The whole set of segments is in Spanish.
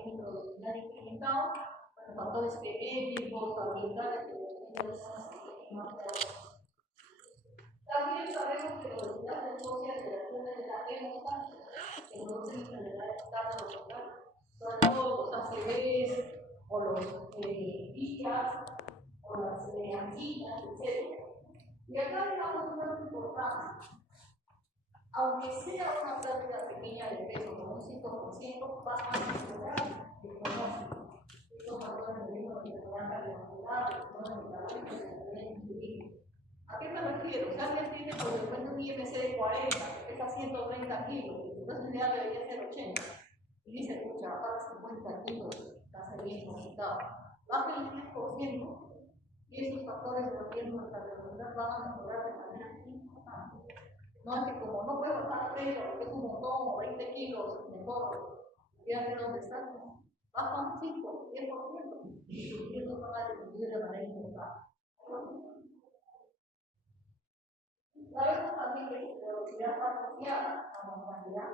también introducirán implementado los factores genéticos, ambientales, también sabemos que la obesidad se asocia a alteraciones de la hemostasia que producen enfermedades cardiovasculares, sobre todo los ACVs o los IAS o las anginas, etc. Y acá digamos un dato importante. Aunque sea una pérdida pequeña de peso, como un 5%, va a mejorar el pronóstico. Estos factores de riesgo de enfermedad cardiovascular, ¿a qué me refiero? Si alguien tiene por ejemplo un IMC de 40, que pesa 130 kilos, y su peso ideal debería ser 80, y dice, escucha, bajar 50 kilos, está bien conectado. Baja el 10%, y estos factores de riesgo de cardiovascular van a mejorar de manera importante. No es que como no puedo bajar peso, porque es un montón, o 20 kilos, mejor, fíjate dónde está. Baja un 5, 10%, y sus riesgos van a disminuir de manera importante. Sabemos también que la obesidad está asociada a la mortalidad.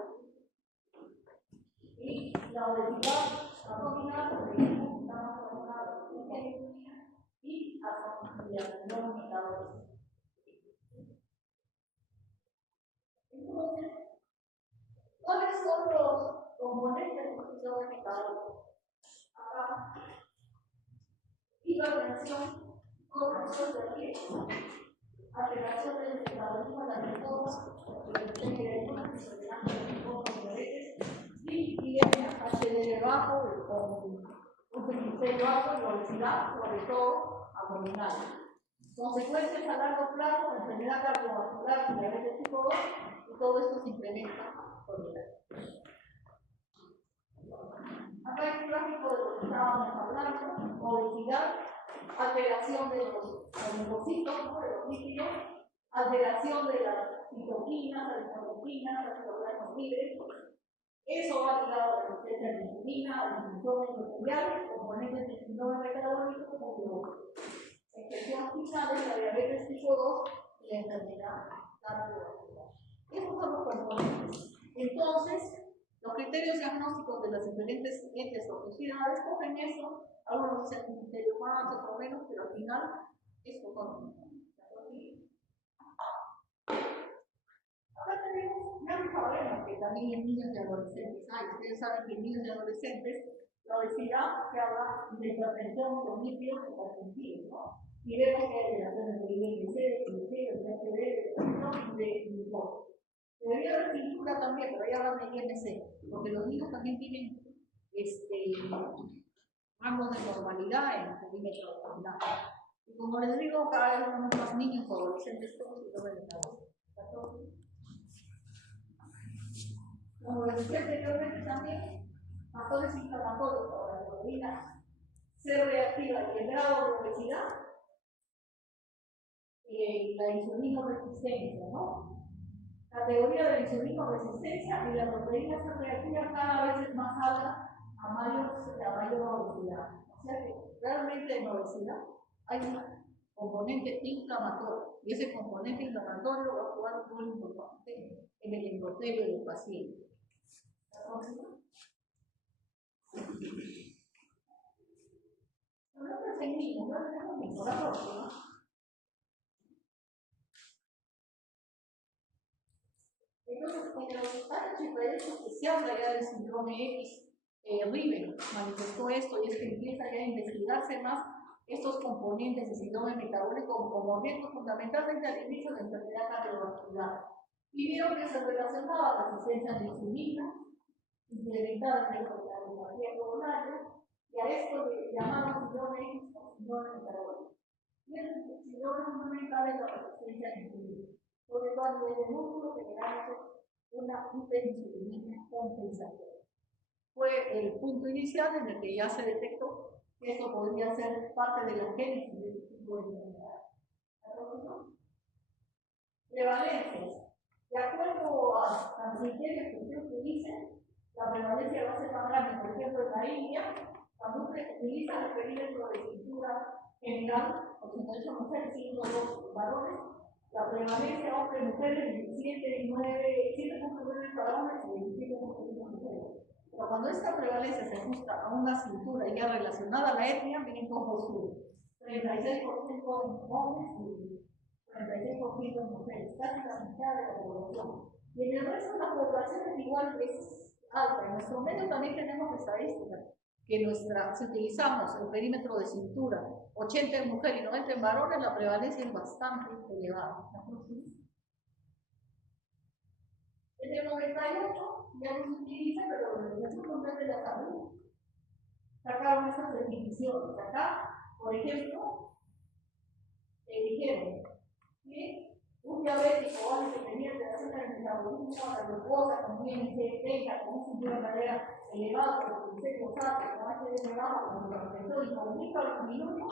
Y la obesidad abdominal está más relacionada con la glucemia y a contaminación metabólica. Entonces, ¿cuáles son los componentes del sistema metabólico? Acá, hipertensión, corrupción del riesgo, alteración del metabolismo de la glucosa, y HDL bajo, con un triglicérido bajo y obesidad, sobre todo abdominal. Consecuencias a largo plazo, enfermedad cardiovascular, diabetes tipo 2, y todo esto se implementa con el. Acá hay un gráfico de lo que estábamos hablando: obesidad, alteración de los linfocitos, de los lípidos, alteración de las citoquinas, las citocinas, las citocinas libres. Eso va ligado a la resistencia a la insulina, a la disfunción endotelial, componentes del síndrome metabólico como la infección quizá de la diabetes tipo 2 y la enfermedad cardiovascular. Esos son los componentes. Entonces, los criterios diagnósticos de las diferentes entes o sociedades cogen eso, algunos dicen un criterio más, otro menos, pero al final, estos son. Acá tenemos gran problema que también en niños y adolescentes hay. Ustedes saben que en niños y adolescentes la obesidad se habla de hipertensión con lípidos hipertensivos, ¿no? Y vemos que hay relaciones de IMC, de glucosa. Debería haber cintura también, pero ahí hablan de IMC, porque los niños también tienen rangos de normalidad en el perímetro de normalidad. Y como les digo, cada vez tenemos más niños o adolescentes todos y todo el estado. Como les decía anteriormente también, factores inflamatorios para la hemoglobina C reactiva y el grado de obesidad, la insulinoresistencia, ¿no? Categoría de insulinoresistencia y la proteína C reactiva cada vez es más alta a mayor obesidad. O sea que realmente en la obesidad hay un componente inflamatorio y ese componente inflamatorio va a jugar un rol importante en el endotelio del paciente. No perseguimos, no tenemos mejorado, ¿no? Entonces, en los estados y proyectos que se habla ya del síndrome X, Riven manifestó esto y es que empieza ya a investigarse más estos componentes del síndrome metabólico como riesgo fundamentalmente al inicio de la enfermedad cardiovascular. Y vieron que se relacionaba la resistencia a la insulina, implementada en la cardiopatía coronaria, y a esto le llamaban síndrome X o síndrome metabólico. Y el síndrome fundamental es la resistencia a la insulina. Sobre todo a nivel de músculo, generándose una hiperinsulinemia compensatoria. Fue el punto inicial en el que ya se detectó que esto podría ser parte de la génesis de este tipo de enfermedad. Prevalencias. De acuerdo a los criterios que se utilizan, la prevalencia va a ser más grande, por ejemplo, en la India, cuando se utiliza el perímetro de cintura general, 88 mujeres, 102 varones, la prevalencia hombre-mujeres 7.9 para hombres y 27.1 mujeres. Pero cuando es nuestra prevalencia se ajusta a una cintura ya relacionada a la etnia, miren cómo sube. 36% en hombres y 46% en mujeres, casi la mitad de la población. Y en el resto de la población es igual, es alta. En nuestro medio también tenemos estadísticas, que si utilizamos el perímetro de cintura, 80 en mujeres y 90 en varones, la prevalencia es bastante elevada. En el 98 ya no se utiliza, pero la Organización Mundial de la Salud sacaron esas definiciones. Acá, por ejemplo, dijeron que un diabético o alguien que tenía alteración en el metabolismo, la glucosa, con INC30, con un cinturón de cadera elevado, con glicemia alta, con HDL bajo, con hipertensión y con microalbuminuria,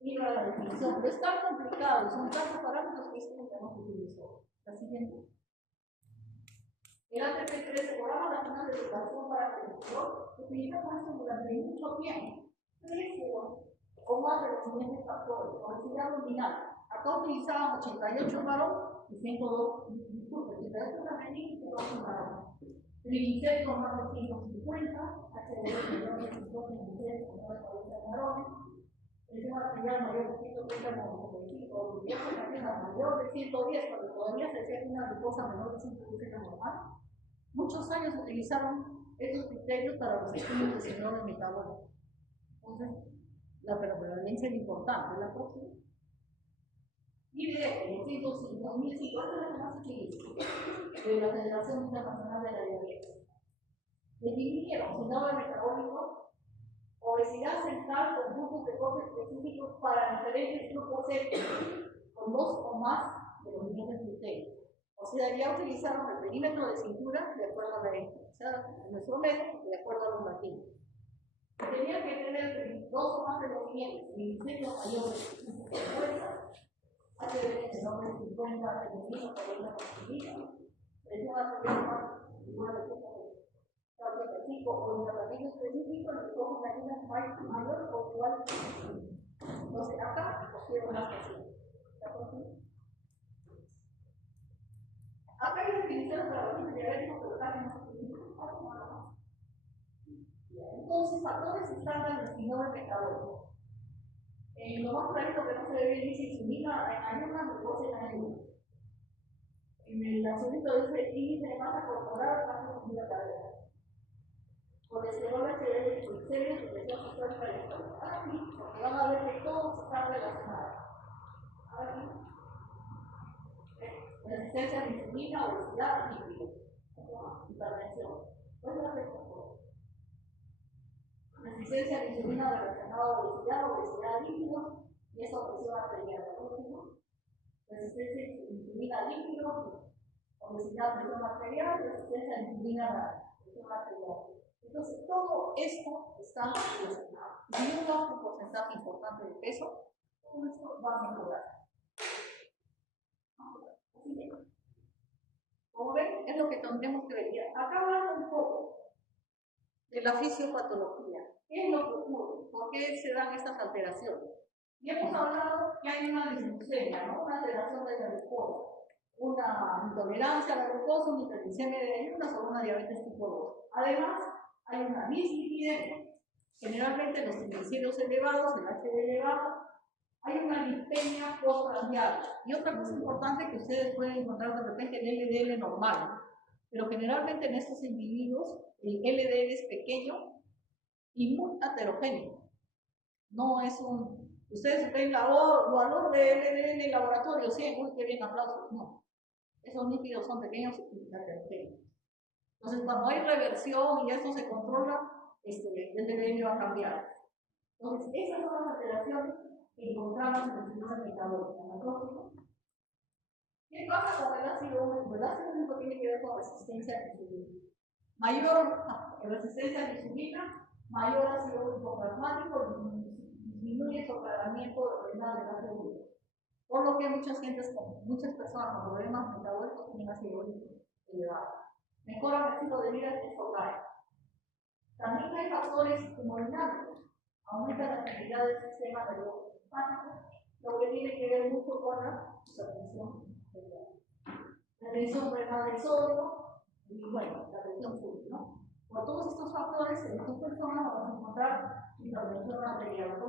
iba a la definición. Pero es tan complicado, son tantos parámetros que esto no tenemos que utilizar. La siguiente. El ATP3, el Programa Nacional de Educación para la Prevención, utilizamos esto durante mucho tiempo. 3 o más de los siguientes factores. Obesidad abdominal. Acá utilizaban 88 varón y 102, disculpe, 88 femenino y 102 varón. Triglicéridos más de 150, HDL menor de 50 mujeres con más de 40 varones. Presión arterial mayor de 130 con 95, glucosa sanguínea mayor de 110, cuando todavía se hacía una glucosa menor de 110 era normal. Muchos años utilizaron estos criterios para los estudios de síndrome metabólico. Entonces, la prevalencia es importante. La próxima. IBD, en 2005, esta es la que más se utiliza, de la Federación Internacional de la Diabetes. Definieron síndrome metabólico, obesidad central con grupos de corte específicos para diferentes grupos étnicos, con 2 o más de los siguientes criterios. O sea, ya utilizaron el perímetro de cintura de acuerdo a la etnia, o sea, en nuestro medio, de acuerdo a los latinos. Tenían que tener 2 o más de los siguientes: glicemia mayor de 50, HDL menor de 50, femenino 40 masculino, presión arterial igual de 45 o en tratamiento específico, el glucosa sanguínea mayor o igual de 50. Entonces, acá cogieron más pacientes. Acá hay definiciones para los diabéticos, pero casi no se utilizan. Entonces, factores estándares del síndrome metabólico. Lo más clarito que no se ve bien dice insulina en ayunas, glucosa en ayunas. En el azulito dice índice de masa corporal, masa de la cadera. Colesterol, HDL, triglicéridos y presión sistólica y esto. Aquí, porque van a ver que todos están relacionados. Aquí. Resistencia a la insulina, obesidad y lípidos. Hipertensión. ¿Cuál es la respuesta? Resistencia a la insulina relacionada a obesidad, lípidos y esa presión arterial. Resistencia a la insulina, lípidos, obesidad, presión arterial, resistencia a la insulina, presión arterial. Entonces, todo esto está relacionado. Si uno baja un porcentaje importante de peso, todo esto va a mejorar. Así que, como ven, es lo que tendremos que ver. Acá hablando un poco de la fisiopatología. ¿Qué es lo que ocurre? ¿Por qué se dan estas alteraciones? Y hemos hablado que hay una disglucemia, ¿no? Una alteración de la glucosa, una intolerancia a la glucosa, una hiperglicemia de ayunas o una diabetes tipo 2. Además, hay una dislipidemia, generalmente los triglicéridos elevados, el HDL elevado, hay una lipemia postprandial. Y otra cosa importante que ustedes pueden encontrar de repente el LDL normal, pero generalmente en estos individuos el LDL es pequeño y muy heterogéneo. No es un... Ustedes ven la valor de LDL en laboratorio, sí, muy bien, aplausos. No. Esos lípidos son pequeños y heterogéneos. Entonces, cuando hay reversión y esto se controla, el LDL va a cambiar. Entonces, esas son las alteraciones que encontramos en el síndrome metabólico. ¿Qué pasa con el ácido úrico? El ácido úrico tiene que ver con resistencia a la insulina. Mayor resistencia a la insulina, mayor ácido úrico plasmático, disminuye el sofragamiento renal del ácido úrico. Por lo que muchas personas con problemas metabólicos tienen ácido úrico elevado. Mejora el estilo de vida y esto cae. También hay factores hemodinámicos. Aumenta la actividad del sistema nervioso simpático, lo que tiene que ver mucho con la hipertensión renal. La tensión renal del sodio y, bueno, la presión pública, ¿no? Por todos estos factores, en tu persona vamos a encontrar intervención arterial.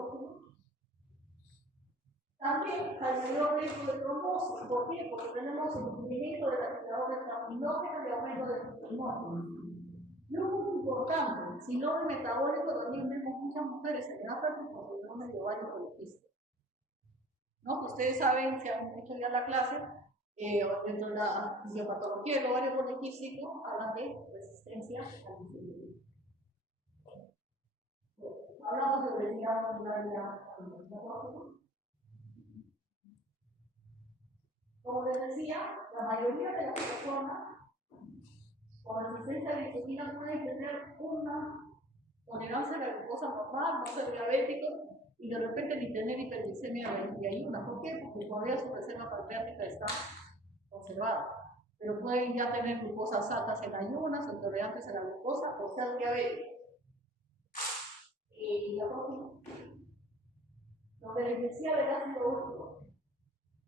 También hay mayor riesgo de trombosis. ¿Por qué? Porque tenemos el incremento del acelerador del terminógeno y aumento del pulmón. Y un punto importante, síndrome metabólico, también vemos muchas mujeres en edad fértil con síndrome de ovario poliquístico. ¿No? Ustedes saben, si han hecho ya la clase, dentro de la fisiopatología del ovario poliquístico hablan de resistencia a la insulina. Hablamos de obesidad ordinaria. Como les decía, la mayoría de las personas con resistencia a la insulina pueden tener una tolerancia a la glucosa normal, no ser diabéticos y de repente ni tener hiperglicemia 21. ¿Por qué? Porque todavía su reserva pancreática está conservada. Pero pueden ya tener glucosas altas en ayunas, o intolerantes a la glucosa, o ser diabéticos. Y la próxima. Lo que les decía del ácido úrico.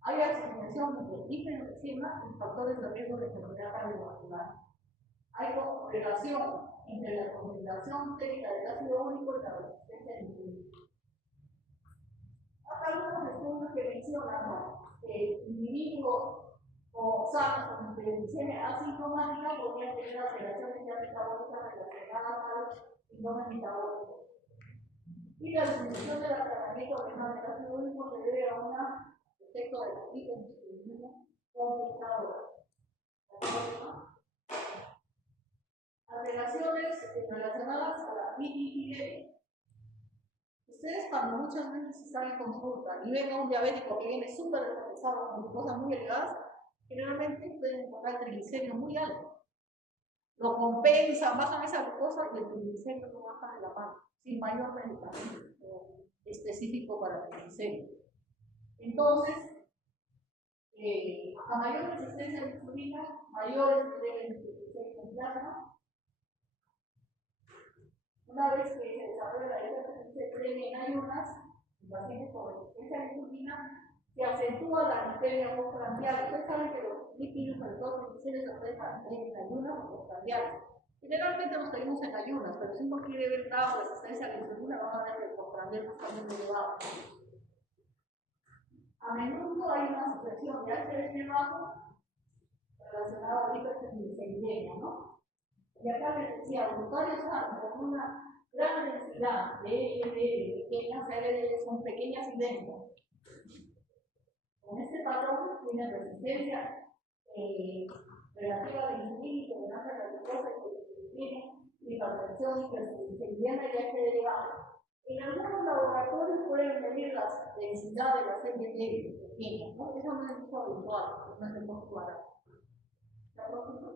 Hay asociación entre hiperglicemia y factores de riesgo de enfermedad cardiovascular. Hay correlación entre la concentración técnica del ácido úrico y la resistencia a la insulina. Acá algunos estudios que mencionan que individuos sanos con hiperglicemia asintomática podrían tener alteraciones ya metabólicas relacionadas al síndrome metabólico. Y la disminución del tratamiento renal del ácido úrico se debe a un efecto de la hiperglicemia complicadora. Alteraciones relacionadas a la dislipidemia. Ustedes cuando muchas veces están en consulta y ven a un diabético que viene súper descompensado con glucosas muy elevadas, generalmente pueden encontrar triglicéridos muy altos. Lo compensan, bajan esa glucosa y el triglicérido lo baja de la mano, sin mayor medicamento específico para triglicéridos. Entonces, a mayor resistencia a la insulina, mayores niveles de triglicéridos en plasma. Una vez que se desarrolla la hipertensión previa en ayunas, en pacientes con resistencia a la insulina, se acentúa la glicemia postprandial. Ustedes saben que los lípidos, sobre todo triglicéridos, se pueden mantener en ayunas o postprandiales. Generalmente nos pedimos en ayunas, pero si uno quiere ver grado de resistencia a la insulina, van a ver que el postprandial está muy elevado. A menudo hay una supresión de HDL bajo relacionada a la hipertensión, ¿no? Y acá les decía, los usuarios con una gran densidad de LDL pequeñas, LDL son pequeñas y densas. Con este patrón tiene resistencia relativa a la insulina, tolerancia a la glucosa, hipertensión, hiperglicemia y HDL bajo. En algunos laboratorios pueden medir la densidad de las LDL pequeñas, ¿no? Eso no es mucho habitual, no es de poco barato. ¿La próxima?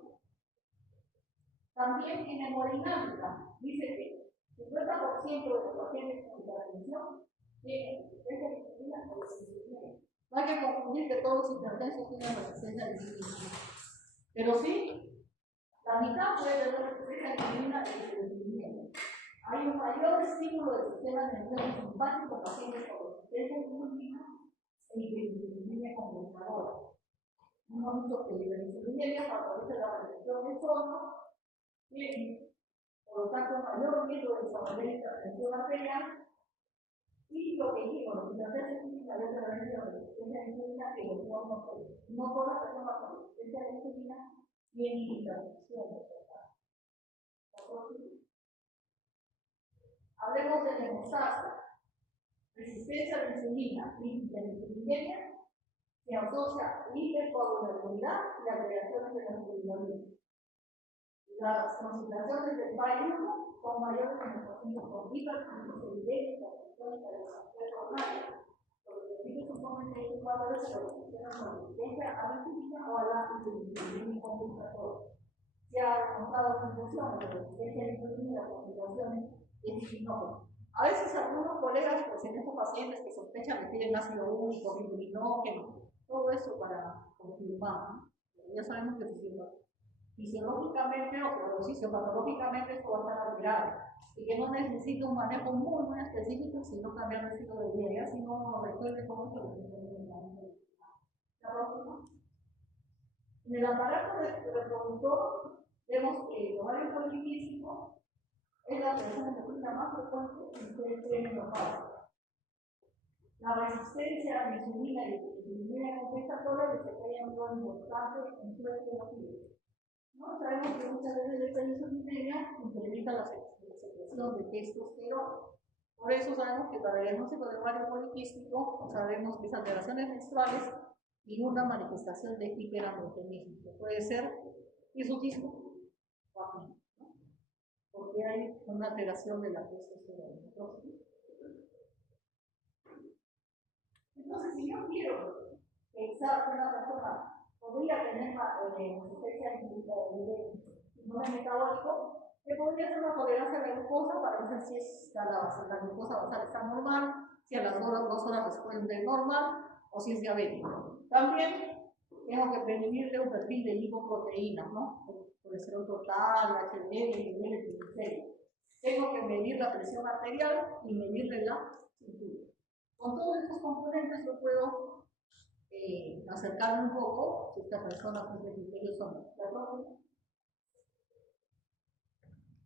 También en hemodinámica, dice que 50% de los pacientes con hipertensión tienen resistencia a la insulina o desinsulina. No hay que confundir que todos los hipertensos tienen resistencia a la insulina. Pero sí, la mitad puede tener resistencia a la insulina y desinsulina. Hay un mayor estímulo del sistema nervioso simpático en pacientes con resistencia a la insulina e hiperinsulinemia compensadora. Hemos dicho que la insulinemia favorece la reducción del sodio. Bien, por lo tanto, mayor riesgo de desarrollar hipertensión arterial y lo que dijimos, los hipertensos tienen mayor prevalencia de resistencia a la insulina que los no todas las personas con resistencia a la insulina tienen hipertensión. Hablemos de la hemostasia. Resistencia a la insulina y hiperinsulinemia se asocia a hipercoagulabilidad y alteraciones de la hemoglobina. Las concentraciones del PAI-1 son mayores en los pacientes con hipertriglicéridos, hipertensión y hipertensión. Los beneficios suponen que estos valores se relacionan con resistencia a la insulina o a la hiperinsulinemia compensatoria. Se ha demostrado una función de resistencia a la insulina y las concentraciones de insulinógeno. A veces algunos colegas, pues en estos pacientes que sospechan que tienen ácido úrico, insulinógeno, todo eso para confirmar, ¿no? Ya sabemos que fisiológicamente o fisiopatológicamente esto va a estar alterado y que no necesita un manejo muy específico, sino cambiar el estilo de vida, ya si no resuelve cómo se lo. La próxima. En el aparato reproductor Vemos que el ovario poliquístico es la alteración endocrina más frecuente en mujeres premenopáusicas. La resistencia a la insulina y la insulina compensatoria desempeña un rol importante en su etiología. ¿No? Sabemos que muchas veces esta insulina incrementa la secreción de testosterona. Por eso sabemos que para el diagnóstico de ovario poliquístico sabemos que es alteraciones menstruales y una manifestación de hiperandrogenismo, que puede ser hirsutismo o acné, ¿no? Porque hay una alteración de la testosterona. Entonces, si yo quiero pensar que una persona podría tener resistencia a síndrome metabólico, que podría ser una tolerancia a la glucosa para ver si la glucosa basal está normal, si a las 2 horas después de normal o si es diabético. También tengo que prevenirle un perfil de lipoproteínas, ¿no? Colesterol total, HDL, nivel de triglicéridos. Tengo que medir la presión arterial y medirle la cintura. Con todos estos componentes yo puedo acercarme un poco si esta persona cumple criterios o no.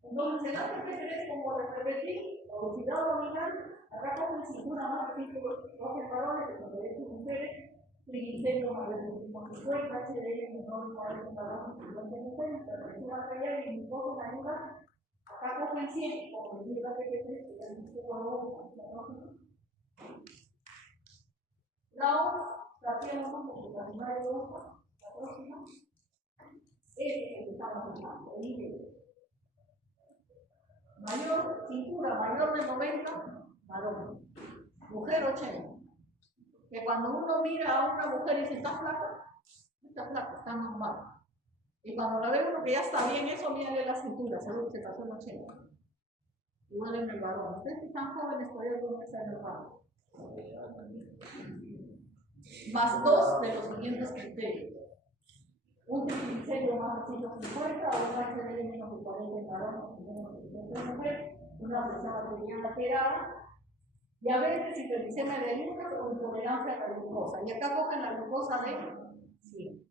Entonces, el ATP3, como les repetí, obesidad abdominal, acá con cintura más de 12 varones, que son derechos mujeres, triglicéridos más de 150, HDL menor de 40 varones, 50, presión arterial y glucosa en ayuda, acá cogen 100, como les digo, el ATP3, que ya es un poco la tenemos como la primera de la próxima. Este es el que estamos hablando, el límite. Mayor, cintura mayor de 90, varón. Mujer 80. Que cuando uno mira a una mujer y dice, está flaca, está normal. Y cuando la ve uno que ya está bien, eso mírale la cintura, seguro que se pasó en 80. Igual en el varón. Ustedes que están jóvenes todavía pueden estar en el varón. Más 2 de los siguientes criterios. Un triglicérido más de 150 o un HDL menos de 40 en varón y menos de 50 en mujer, una presión arterial alterada, diabetes, hiperglicemia de ayunas o intolerancia a la glucosa. Y acá cogen la glucosa de 100.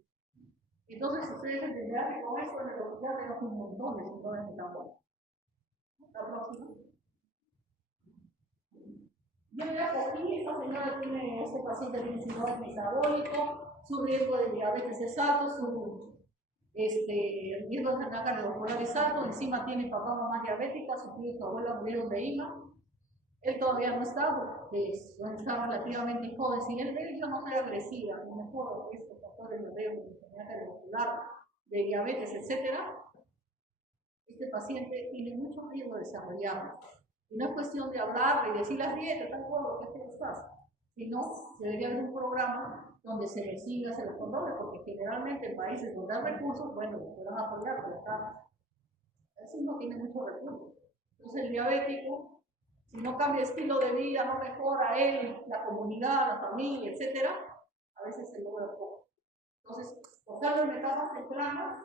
Entonces ustedes entenderán que con esto en el hospital tenemos un montón de síndromes metabólicos. La próxima. Yo ya cogí, esta señora tiene, este paciente tiene síndrome metabólico, su riesgo de diabetes es alto, su riesgo de ataque cardiovascular es alto, encima tiene papá, mamá diabética, su tío y su abuela murieron de IMA. Él todavía no está, porque está relativamente joven. Si él ve, yo no soy agresiva, no me jodo de estos factores de riesgo de enfermedad cardiovascular, de diabetes, etc. Este paciente tiene mucho riesgo de desarrollarlo. Y no es cuestión de hablar y decir las dietas, tan gordo, ¿qué te estás? Sino debería haber un programa donde se le siga, se lo controle, porque generalmente en países donde hay recursos, bueno, lo podrán apoyar, pero acá así no tiene muchos recursos. Entonces el diabético, si no cambia estilo de vida, no mejora él, la comunidad, la familia, etc., a veces se logra poco. Entonces, tocarlo en etapas tempranas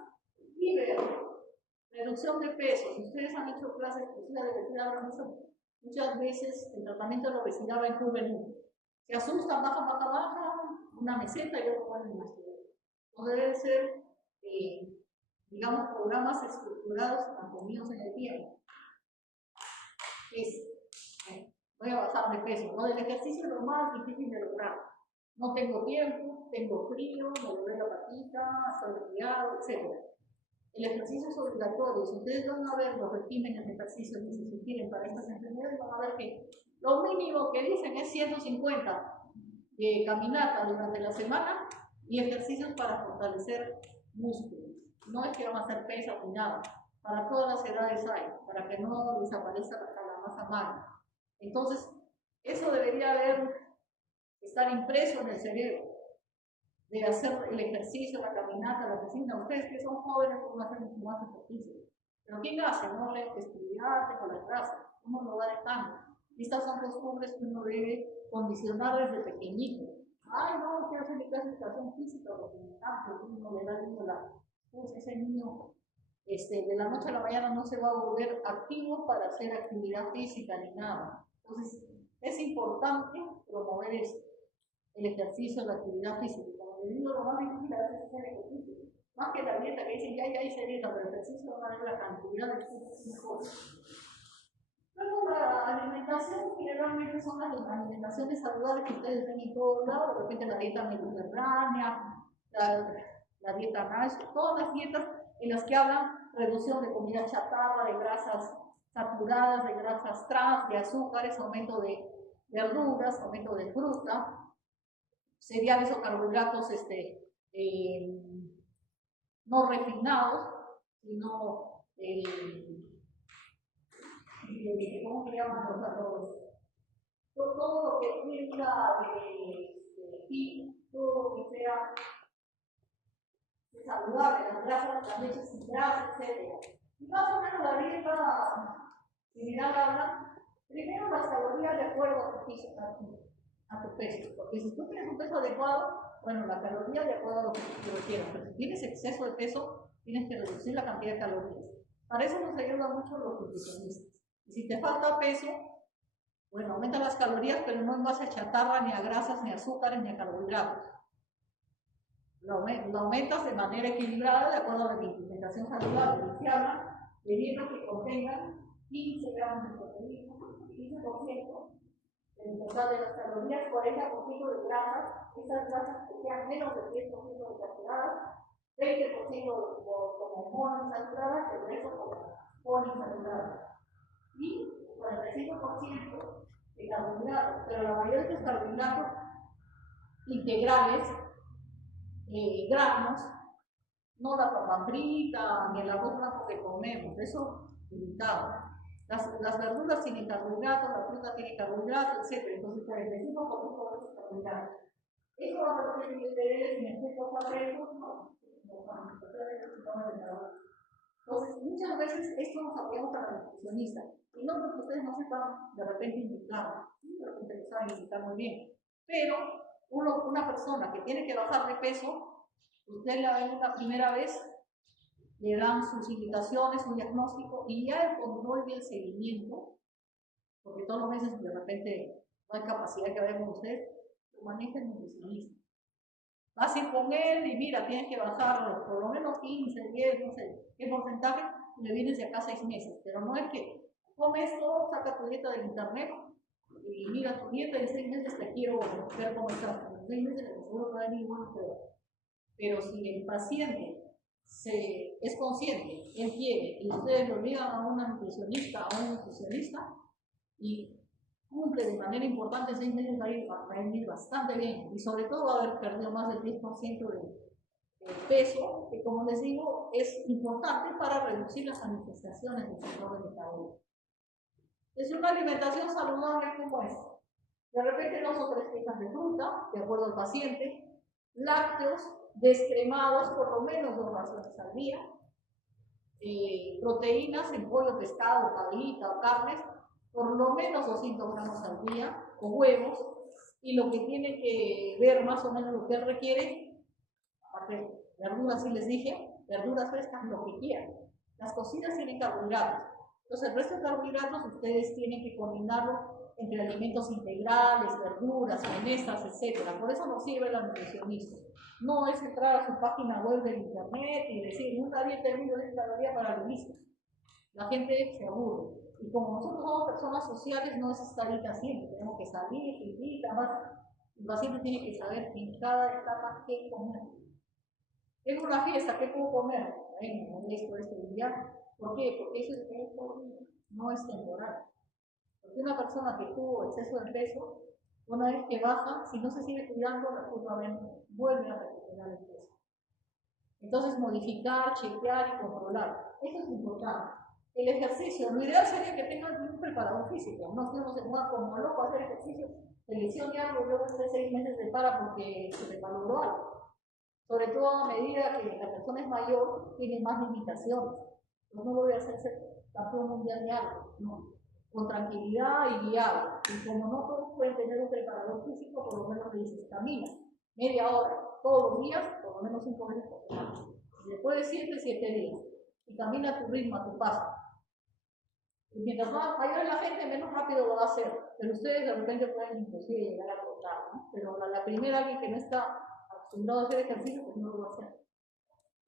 y ver reducción de peso. Si ustedes han hecho clases exclusivas de obesidad, muchas veces el tratamiento de la obesidad va en juvenil. Se asustan, baja, una meseta y luego ponen más. Entonces deben ser, digamos, programas estructurados mantenidos en el tiempo. Voy a bajar de peso, ¿no? El ejercicio es lo más difícil de lograr. No tengo tiempo, tengo frío, me duele la patita, estoy resfriado, etc. El ejercicio es obligatorio. Si ustedes van a ver los regímenes de ejercicio que se sugieren para estas enfermedades, van a ver que lo mínimo que dicen es 150 de caminata durante la semana y ejercicios para fortalecer músculos. No es que van a hacer pesas ni nada. Para todas las edades hay, para que no desaparezca la masa magra. Entonces, eso debería estar impreso en el cerebro, de hacer el ejercicio, la caminata, la piscina. Ustedes que son jóvenes pueden hacer mucho más ejercicio. Pero ¿quién hace? No le estudiar, tengo la clase, uno lo va dejando. Y estas son costumbres que uno debe condicionar desde pequeñito. Ay, no quiero hacer mi clase de educación física porque me encanta, uno le da al niño ese niño de la noche a la mañana no se va a volver activo para hacer actividad física ni nada. Entonces, es importante promover esto, el ejercicio, la actividad física. Como les digo, lo más difícil a veces es el ejercicio. Más que la dieta que dicen, ya hice dieta, pero el ejercicio va a ver la cantidad de mejor. Luego la alimentación, generalmente son las alimentaciones saludables que ustedes ven en todos lados, de repente la dieta mediterránea, la dieta Nash, todas las dietas en las que hablan reducción de comida chatarra, de grasas saturadas, de grasas trans, de azúcares, aumento de verduras, aumento de fruta, cereales o carbohidratos no refinados, sino ¿cómo se llaman los arroz? Todo lo que tenga todo lo que sea saludable, las grasas, las leches sin grasa, etc. Y más o menos la dieta similar habla, primero las calorías de acuerdo a tu peso, porque si tú tienes un peso adecuado, bueno, la caloría de acuerdo a lo que tú requieras, pero si tienes exceso de peso, tienes que reducir la cantidad de calorías. Para eso nos ayuda mucho los nutricionistas. Y si te falta peso, bueno, aumenta las calorías, pero no en base a chatarra, ni a grasas, ni a azúcares, ni a carbohidratos. Lo aumentas de manera equilibrada de acuerdo a la alimentación saludable. Se habla de dietas que contengan 15 gramos de proteína, 15% del total de las calorías, 40% de grasas, esas grasas que sean menos del 10% de saturadas, 20% como monoinsaturadas, el resto como poliinsaturadas. Y 45% de carbohidratos, pero la mayoría de estos carbohidratos integrales, granos, no la papa frita, ni el arroz blanco que comemos, eso limitado. Las verduras tienen carbohidratos, la fruta tiene carbohidratos, etc. Entonces, 45% de esos carbohidratos. Eso va a ser que ustedes en este paso no. Entonces, muchas veces esto nos apoyamos para el nutricionista. Y no porque ustedes no sepan de repente indicar, de repente lo saben indicar muy bien. Pero una persona que tiene que bajar de peso, usted la ve una primera vez, le dan sus indicaciones, su diagnóstico y ya el control y el seguimiento, porque todos los meses de repente no hay capacidad que vaya con usted, lo maneja el nutricionista. Vas a ir con él y mira, tienes que bajar por lo menos 15, 10, no sé qué porcentaje, y le vienes de acá 6 meses. Pero no es que come esto, saca tu dieta del internet y mira tu dieta en 6 meses te quiero ver cómo estás. En 6 meses seguro que va a venir igual, pero si el paciente es consciente, él quiere, y ustedes lo obligan a una nutricionista o a un nutricionista y cumple de manera importante, 6 meses va a ir bastante bien y sobre todo va a haber perdido más del 10% de peso, que como les digo es importante para reducir las manifestaciones del síndrome metabólico. Es una alimentación saludable como es. De repente 2 o 3 piezas de fruta, de acuerdo al paciente, lácteos descremados por lo menos 2 raciones al día, proteínas en pollo, pescado, cabrita o carnes, por lo menos 200 gramos al día, o huevos, y lo que tiene que ver más o menos lo que él requiere, aparte verduras, sí les dije, verduras frescas, lo que quieran. Las cocidas tienen carbohidratos, entonces el resto de carbohidratos ustedes tienen que combinarlo entre alimentos integrales, verduras, menestras, etc. Por eso nos sirve la nutricionista. No es entrar a su página web de internet y decir, una dieta de 1000 calorías para el listo. La gente se aburre. Y como nosotros somos personas sociales, no es estar siempre. Tenemos que salir, invita, más. El paciente tiene que saber en cada etapa qué comer. Es una fiesta, ¿qué puedo comer? Bueno, esto, y ya. ¿Por qué? Porque eso no es temporal. Porque una persona que tuvo exceso de peso, una vez que baja, si no se sigue cuidando, la curva vuelve a recuperar el peso. Entonces, modificar, chequear y controlar. Eso es importante. El ejercicio, lo ideal sería que tengan un preparador físico. No estemos en moda como loco a hacer ejercicio, se lesione algo y luego esté 6 meses de para porque se te valoró algo. Sobre todo a medida que la persona es mayor, tiene más limitaciones. Pues no voy a hacerse campeón mundial de algo, no. Con tranquilidad y guiado. Y como no todos pueden tener un preparador físico, por lo menos le dices, camina media hora, todos los días, por lo menos 5 veces por semana. Y después de 7 días. Y camina a tu ritmo, a tu paso. Y mientras más mayor la gente, menos rápido lo va a hacer. Pero ustedes de repente pueden inclusive llegar a agotar, ¿no? Pero la primera alguien que no está acostumbrado a hacer ejercicio, pues no lo va a hacer.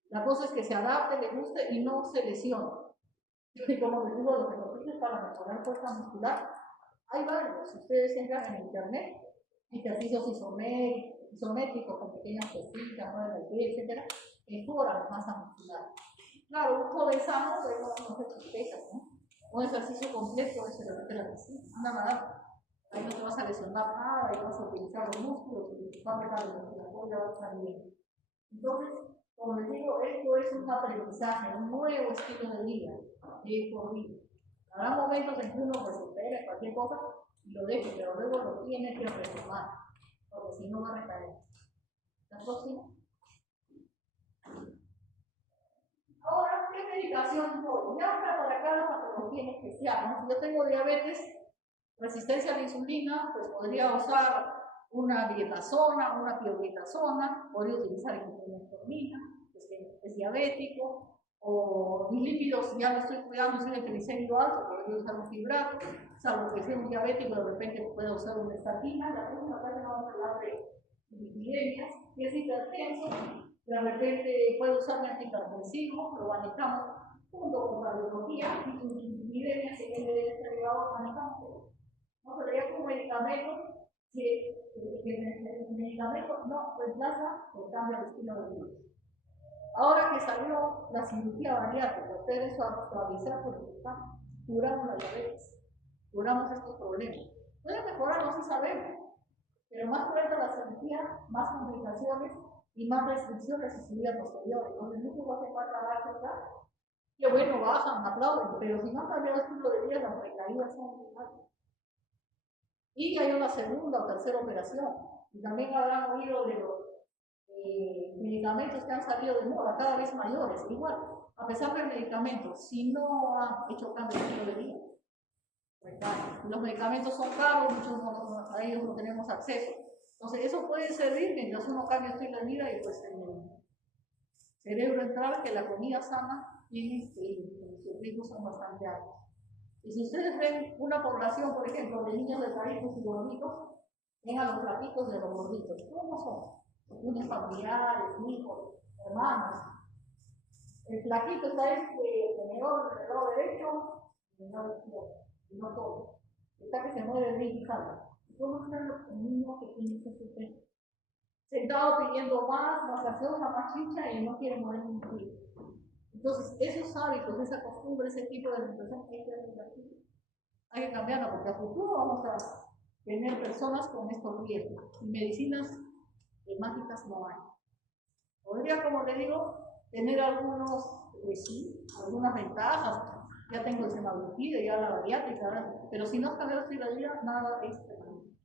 La cosa es que se adapte, le guste y no se lesione. Y como les digo, los ejercicios para mejorar fuerza muscular, hay varios. Si ustedes entran en internet, ejercicios isométricos con pequeñas pesquitas, mueven el pie, etc., mejoran masa muscular. Claro, un joven sano puede no hacer sus pesas, ¿no? Un ejercicio completo es la piscina, anda nadando. Ahí no te vas a lesionar nada, ahí vas a utilizar los músculos, y tu parte cardiorrespiratoria va a estar bien. Entonces, como les digo, esto es un aprendizaje, un nuevo estilo de vida, de por vida. Habrá momentos en que uno pues supere cualquier cosa y lo deje, pero luego lo tiene que retomar, porque si no va a recaer. La próxima. Ahora, ¿qué medicación doy? Ya para cada patología en especial, ¿no? Si yo tengo diabetes, resistencia a la insulina, pues podría usar una dietazona, una pioglitazona, podría utilizar metformina, pues que es diabético, o mis lípidos ya lo estoy cuidando, soy de triglicérido alto, podría usar un fibrato, salvo que sea un diabético, de repente puedo usar una estatina. La próxima clase vamos a hablar de lipidemias, que es hipertenso, de repente puedo usar mi antihipertensivo, lo manejamos junto con cardiología, y sus lipidemias, si viene de este derivado, manejamos. No, pero ya como medicamento, que el medicamento no reemplaza el cambio de estilo de vida. Ahora que salió la cirugía bariátrica, ustedes suavizar porque curamos la diabetes, curamos estos problemas. Puede mejorar, no se sabemos, pero más fuerte la cirugía, más complicaciones y más restricciones en su vida posterior. Entonces, muchos hacen falta básica, que bueno, bajan, aplauden, pero si no han cambiado el estilo de vida, las recaídas son muy altas. Y hay una segunda o tercera operación. Y también habrán oído de los medicamentos que han salido de moda, cada vez mayores. Igual, a pesar del medicamento, si no han hecho cambio de estilo de vida, los medicamentos son caros, muchos a ellos no tenemos acceso. Entonces, eso puede servir mientras uno cambia el estilo de vida y pues en el cerebro entrar que la comida sana tiene que sus ritmos son bastante altos. Y si ustedes ven una población, por ejemplo, de niños delgaditos y gorditos, ven a los flaquitos de los gorditos. ¿Cómo son? Unos familiares, hijos, hermanos. El flaquito está tenedor del lado derecho y del lado izquierdo, y no todo. Está que se mueve bien y salga. ¿Cómo están los niños que tienen que ser sentado pidiendo más gaseosa, más chicha y no quieren mover un pie? Entonces, esos hábitos, esa costumbre, ese tipo de alimentación hay que cambiarlo, porque a futuro vamos a tener personas con estos riesgos. Y medicinas mágicas no hay. Podría, como le digo, tener algunas ventajas. Ya tengo el semaglutide, ya la bariátrica, pero si no cambia la vida, nada es permanente.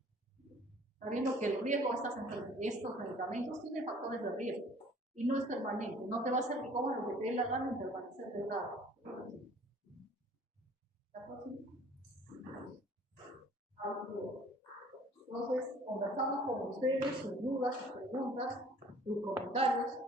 Sabiendo que el riesgo de estos medicamentos tiene factores de riesgo y no es permanente. No te va a hacer que comas lo que te dé la gana y permanecer delgado. ¿La próxima? Entonces, conversamos con ustedes, sus dudas, sus preguntas, sus comentarios.